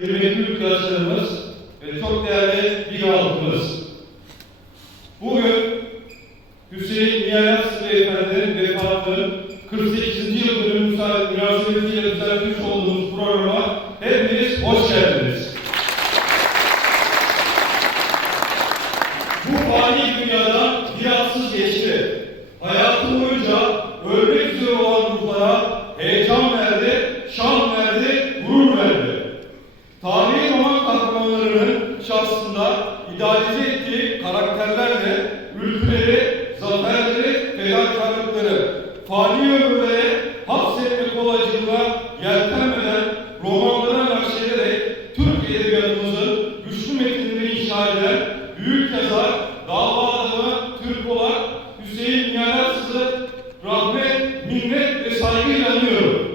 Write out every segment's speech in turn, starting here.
kıymetli yurttaşlarımız ve çok değerli bir halkımız. Bugün Hüseyin Niyazi Beyefendi'nin vefatının 48. yıl dönümü münasebetiyle düzenlemiş olduğumuz programa hepiniz hoş geldiniz. Bu fani dünyada bilatsız geçti. Hayatı boyunca ölmek üzere şahsında idealize ettiği karakterlerle ülkeleri, zaferleri, fedakarlıkları, fani ömürlere hapsetme kolaycılığına yeltenmeden romanlara nakşederek Türk Edebiyatımızın güçlü metinleri inşa eden büyük yazar, dava adamı, Türk olan Hüseyin Niyalasız'ı rahmet, minnet ve saygıyla anıyorum.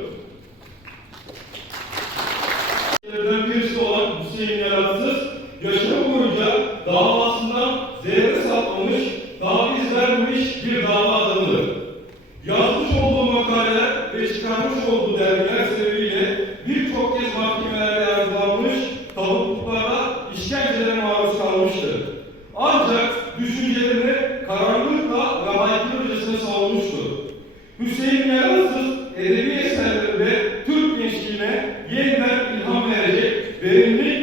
Birisi olan Hüseyin Yaratsız, yaşamı boyunca davasından zerre sapmamış, taviz vermemiş bir dava adamıdır. Yazmış olduğu makaleler ve çıkarmış olduğu dergiler sebebiyle birçok kez mahkemelerde yargılanmış, tavuklara işkencelere maruz kalmıştır. Ancak düşüncelerini kararlılıkla ve haykırıcısına savunmuştur. Hüseyin Yarasız edebi eserlerinde Türk gençliğine yeniden ilham verecek verimli